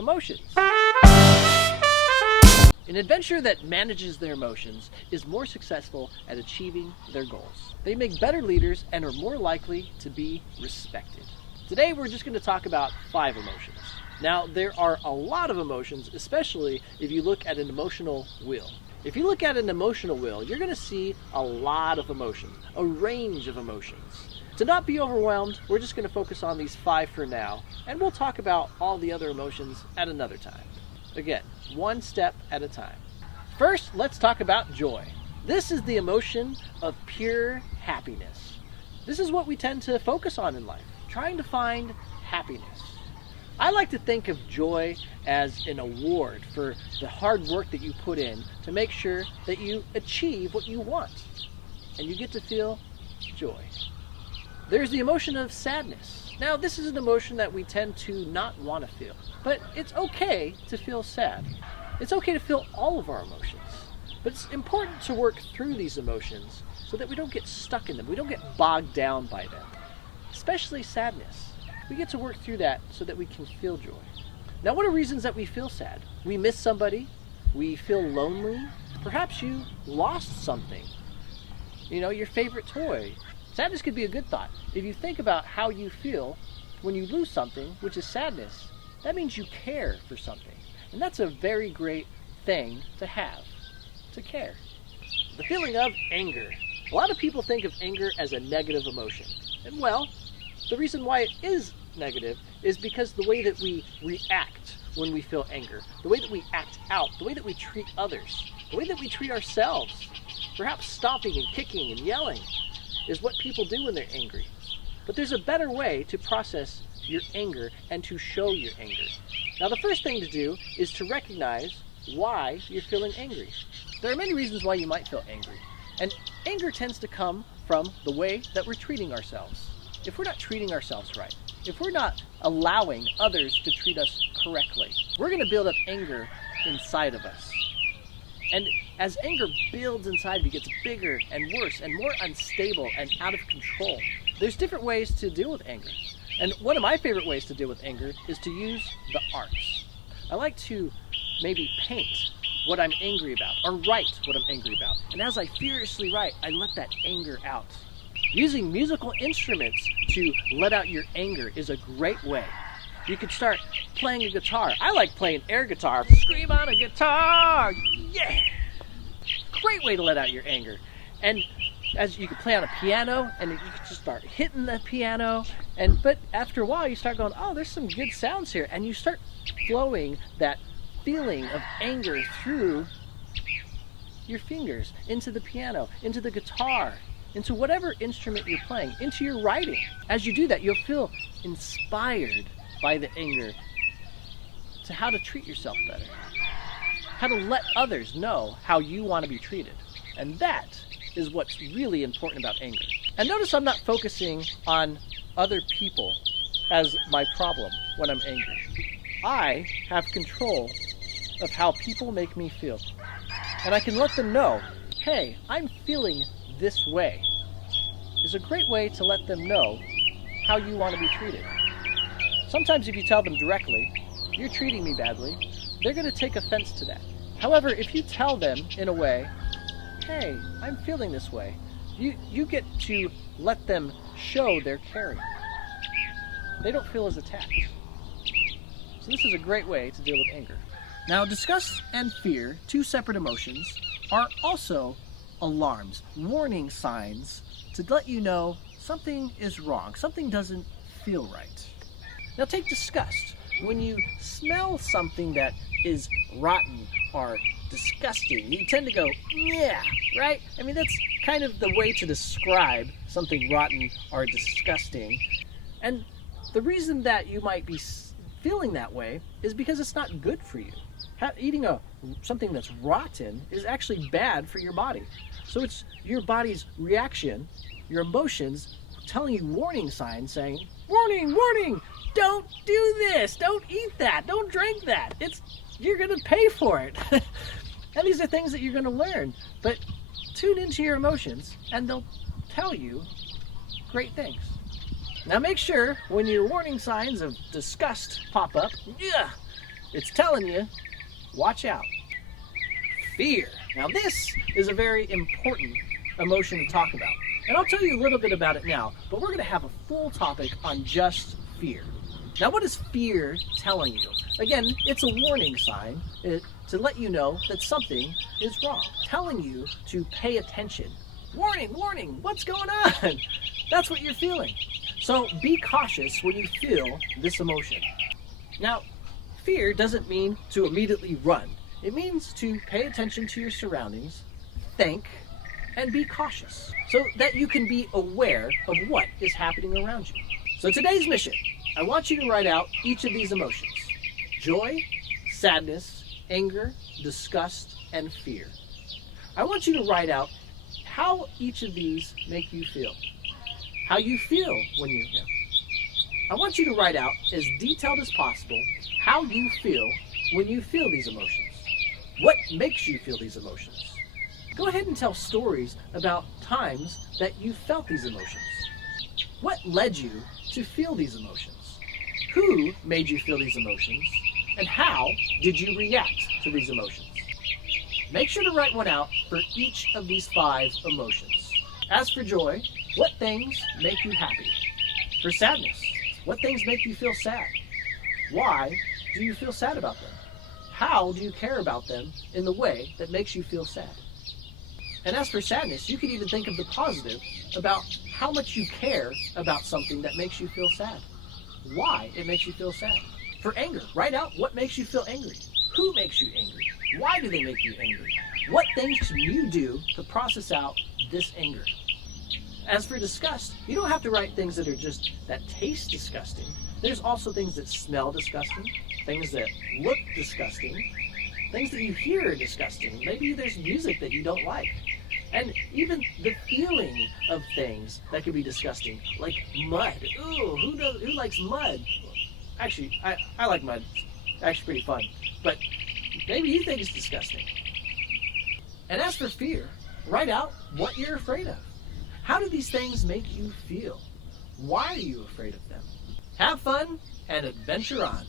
emotions. An adventurer that manages their emotions is more successful at achieving their goals. They make better leaders and are more likely to be respected. Today we're just going to talk about 5 emotions. Now, there are a lot of emotions, especially if you look at an emotional wheel. If you look at an emotional wheel, you're going to see a lot of emotions, a range of emotions. To not be overwhelmed, we're just going to focus on these 5 for now, and we'll talk about all the other emotions at another time. Again, one step at a time. First, let's talk about joy. This is the emotion of pure happiness. This is what we tend to focus on in life, trying to find happiness. I like to think of joy as an award for the hard work that you put in to make sure that you achieve what you want, and you get to feel joy. There's the emotion of sadness. Now, this is an emotion that we tend to not want to feel, but it's okay to feel sad. It's okay to feel all of our emotions, but it's important to work through these emotions so that we don't get stuck in them, we don't get bogged down by them, especially sadness. We get to work through that so that we can feel joy. Now, what are reasons that we feel sad? We miss somebody, we feel lonely, perhaps you lost something, your favorite toy. Sadness could be a good thought. If you think about how you feel when you lose something, which is sadness, that means you care for something. And that's a very great thing to have, to care. The feeling of anger. A lot of people think of anger as a negative emotion. And well, the reason why it is negative is because the way that we react when we feel anger, the way that we act out, the way that we treat others, the way that we treat ourselves, perhaps stomping and kicking and yelling, is what people do when they're angry. But there's a better way to process your anger and to show your anger. Now, the first thing to do is to recognize why you're feeling angry. There are many reasons why you might feel angry. And anger tends to come from the way that we're treating ourselves. If we're not treating ourselves right, if we're not allowing others to treat us correctly, we're going to build up anger inside of us. And as anger builds inside of you, gets bigger and worse and more unstable and out of control, there's different ways to deal with anger. And one of my favorite ways to deal with anger is to use the arts. I like to maybe paint what I'm angry about or write what I'm angry about. And as I furiously write, I let that anger out. Using musical instruments to let out your anger is a great way. You could start playing a guitar. I like playing air guitar. Scream on a guitar! Yeah! Great way to let out your anger. And as you could play on a piano, and you could just start hitting the piano, but after a while you start going, oh, there's some good sounds here, and you start flowing that feeling of anger through your fingers, into the piano, into the guitar, into whatever instrument you're playing, into your writing. As you do that, you'll feel inspired by the anger to how to treat yourself better, how to let others know how you want to be treated. And that is what's really important about anger. And notice I'm not focusing on other people as my problem when I'm angry. I have control of how people make me feel. And I can let them know, hey, I'm feeling this way. Is a great way to let them know how you want to be treated. Sometimes if you tell them directly, you're treating me badly, they're going to take offense to that. However, if you tell them in a way, hey, I'm feeling this way, you get to let them show their caring. They don't feel as attacked. So this is a great way to deal with anger. Now, disgust and fear, 2 separate emotions, are also alarms, warning signs to let you know something is wrong, something doesn't feel right. Now take disgust. When you smell something that is rotten or disgusting, you tend to go, yeah, right? I mean, that's kind of the way to describe something rotten or disgusting. And the reason that you might be feeling that way is because it's not good for you. Eating something that's rotten is actually bad for your body. So it's your body's reaction, your emotions, telling you warning signs saying, warning, warning, don't do this, don't eat that, don't drink that. You're going to pay for it. And these are things that you're going to learn. But tune into your emotions and they'll tell you great things. Now make sure when your warning signs of disgust pop up, It's telling you, watch out. Fear. Now this is a very important emotion to talk about. And I'll tell you a little bit about it now, but we're going to have a full topic on just fear. Now what is fear telling you? Again, it's a warning sign to let you know that something is wrong. Telling you to pay attention. Warning, warning, what's going on? That's what you're feeling. So be cautious when you feel this emotion. Now, fear doesn't mean to immediately run. It means to pay attention to your surroundings, think, and be cautious so that you can be aware of what is happening around you. So today's mission, I want you to write out each of these emotions: joy, sadness, anger, disgust, and fear. I want you to write out how each of these make you feel. How you feel when you hear. I want you to write out as detailed as possible how you feel when you feel these emotions. What makes you feel these emotions? Go ahead and tell stories about times that you felt these emotions. What led you to feel these emotions? Who made you feel these emotions? And how did you react to these emotions? Make sure to write one out for each of these 5 emotions. As for joy, what things make you happy? For sadness, what things make you feel sad? Why do you feel sad about them? How do you care about them in the way that makes you feel sad? And as for sadness, you could even think of the positive about how much you care about something that makes you feel sad. Why it makes you feel sad. For anger, write out what makes you feel angry. Who makes you angry? Why do they make you angry? What things can you do to process out this anger? As for disgust, you don't have to write things that taste disgusting. There's also things that smell disgusting, things that look disgusting, things that you hear are disgusting. Maybe there's music that you don't like. And even the feeling of things that could be disgusting, like mud. Ooh, who likes mud? Actually, I like mud. It's actually pretty fun. But maybe you think it's disgusting. And as for fear, write out what you're afraid of. How do these things make you feel? Why are you afraid of them? Have fun and adventure on.